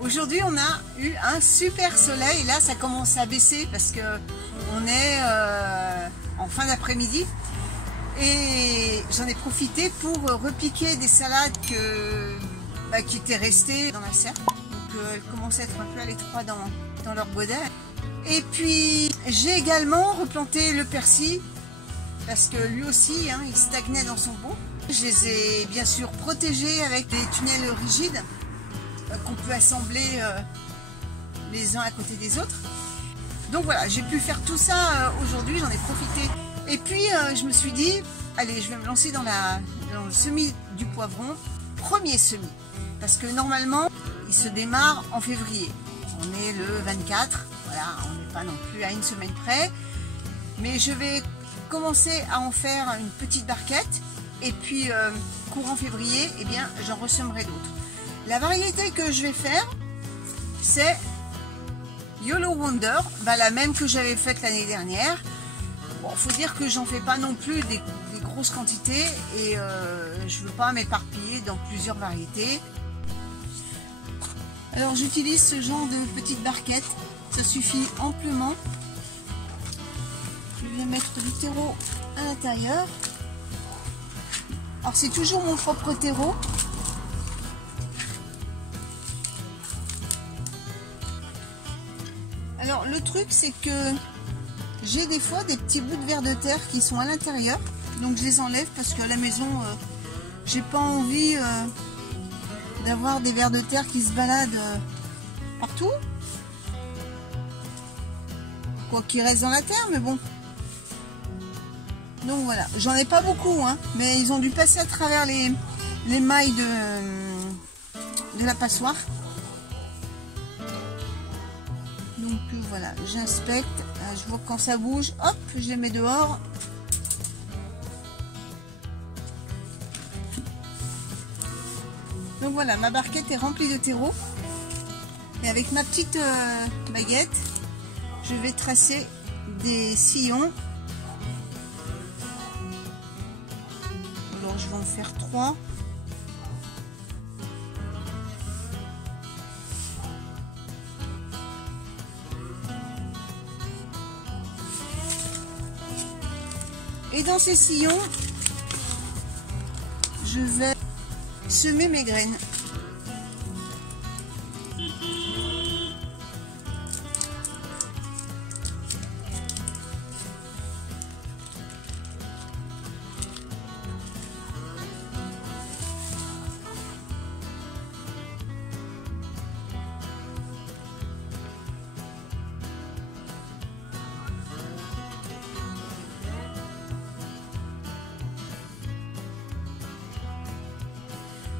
Aujourd'hui on a eu un super soleil, là ça commence à baisser parce que on est en fin d'après-midi et j'en ai profité pour repiquer des salades qui étaient restées dans la serre. Donc elles commencent à être un peu à l'étroit dans leur godet. Et puis j'ai également replanté le persil parce que lui aussi il stagnait dans son pot. Je les ai bien sûr protégés avec des tunnels rigides qu'on peut assembler les uns à côté des autres. Donc voilà, j'ai pu faire tout ça aujourd'hui, j'en ai profité. Et puis je me suis dit, allez, je vais me lancer dans le semis du poivron, premier semis. Parce que normalement, il se démarre en février. On est le 24, voilà, on n'est pas non plus à une semaine près. Mais je vais commencer à en faire une petite barquette. Et puis, courant février, eh bien, j'en ressemerai d'autres. La variété que je vais faire, c'est YOLO Wonder, la même que j'avais faite l'année dernière. Bon, faut dire que j'en fais pas non plus des grosses quantités et je veux pas m'éparpiller dans plusieurs variétés. Alors j'utilise ce genre de petite barquette, ça suffit amplement. Je vais mettre du terreau à l'intérieur. Alors c'est toujours mon propre terreau. Alors le truc c'est que j'ai des fois des petits bouts de vers de terre qui sont à l'intérieur. Donc je les enlève parce qu'à la maison j'ai pas envie d'avoir des vers de terre qui se baladent partout. Quoi qu'il reste dans la terre, mais bon. Donc voilà, j'en ai pas beaucoup, mais ils ont dû passer à travers les mailles de la passoire. Donc voilà, j'inspecte, je vois quand ça bouge, hop, je les mets dehors. Donc voilà, ma barquette est remplie de terreau. Et avec ma petite baguette, je vais tracer des sillons. Alors je vais en faire 3. Et dans ces sillons, je vais semer mes graines.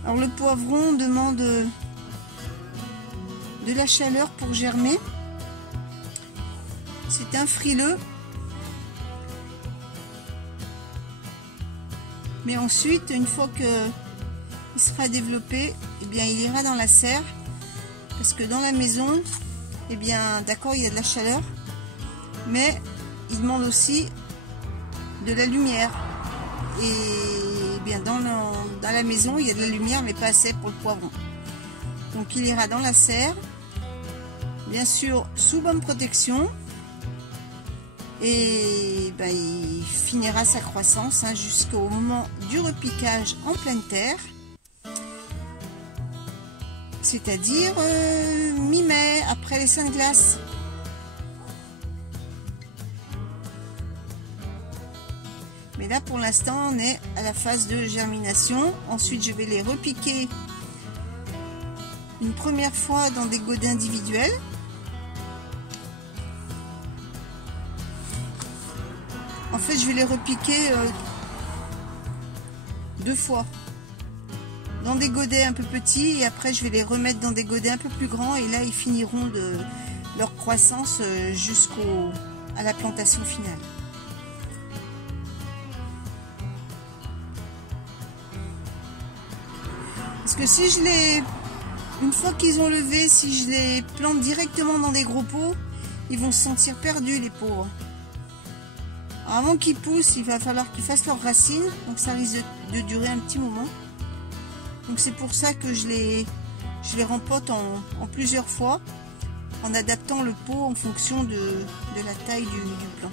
Alors le poivron demande de la chaleur pour germer. C'est un frileux. Mais ensuite, une fois qu'il sera développé, eh bien, il ira dans la serre. Parce que dans la maison, eh bien, d'accord, il y a de la chaleur. Mais il demande aussi de la lumière. Et bien dans la maison il y a de la lumière mais pas assez pour le poivron, donc il ira dans la serre, bien sûr sous bonne protection, et il finira sa croissance jusqu'au moment du repiquage en pleine terre, c'est-à-dire mi-mai, après les Saintes Glaces. Mais là pour l'instant on est à la phase de germination. Ensuite je vais les repiquer une première fois dans des godets individuels. En fait je vais les repiquer 2 fois. Dans des godets un peu petits et après je vais les remettre dans des godets un peu plus grands et là ils finiront de leur croissance jusqu'à la plantation finale. Parce que si une fois qu'ils ont levé, si je les plante directement dans des gros pots, ils vont se sentir perdus les pauvres. Alors avant qu'ils poussent, il va falloir qu'ils fassent leurs racines, donc ça risque de durer un petit moment. Donc c'est pour ça que je les je les rempote en plusieurs fois, en adaptant le pot en fonction de la taille du plant.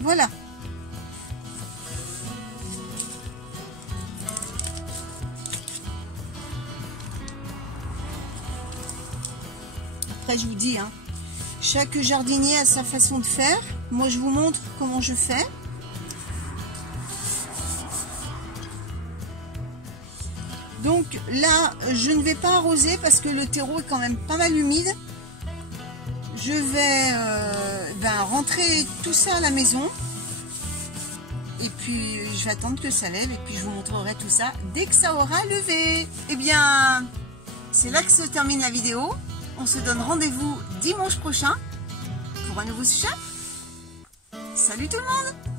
Voilà. Après, je vous dis, hein, chaque jardinier a sa façon de faire. Moi, je vous montre comment je fais. Donc là, je ne vais pas arroser parce que le terreau est quand même pas mal humide. Je vais rentrer tout ça à la maison. Et puis, je vais attendre que ça lève et puis je vous montrerai tout ça dès que ça aura levé. Eh bien, c'est là que se termine la vidéo. On se donne rendez-vous dimanche prochain pour un nouveau sujet. Salut tout le monde!